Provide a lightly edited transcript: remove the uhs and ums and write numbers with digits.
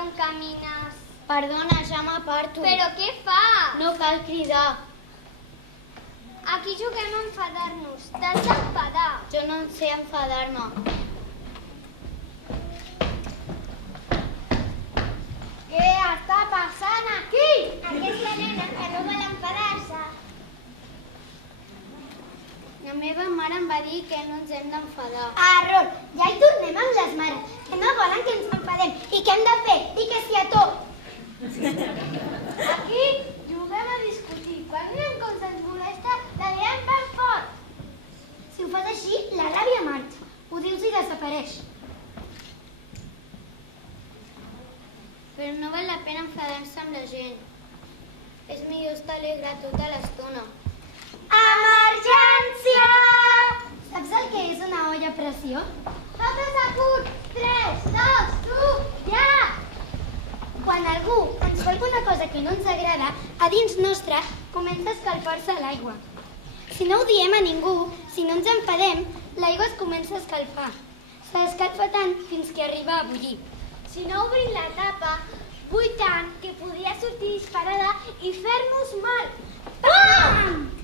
on camines? Perdona, ja m'aparto. Però què fas? No cal cridar. Aquí juguem a enfadar-nos. T'has d'enfadar. Jo no sé enfadar-me. Què està passant aquí? Aquesta nena que no vol enfadar-se. La meva mare em va dir que no ens hem d'enfadar. Error! Ja hi tornem amb les mares, que no volen que ens enfadem. I què hem de fer? I que sí a tot. Aquí juguem a discutir. Quan veiem com se'ns molesta, la diem ben fort. Si ho fas així, la ràbia marxa. Ho dius i desapareix. Però no val la pena enfadar-se amb la gent. És millor estar alegre tota l'estona. Emergència! Saps el que és una olla a pressió? Totes a punt! 3, 2, 1, ja! Quan algú ens fa alguna cosa que no ens agrada, a dins nostre comença a escalfar-se l'aigua. Si no ho diem a ningú, si no ens enfadem, l'aigua es comença a escalfar. S'escalfa tant fins que arriba a bullir. Si no obrim la tapa, bull tant que podria sortir disparada i fer-nos mal. Pam!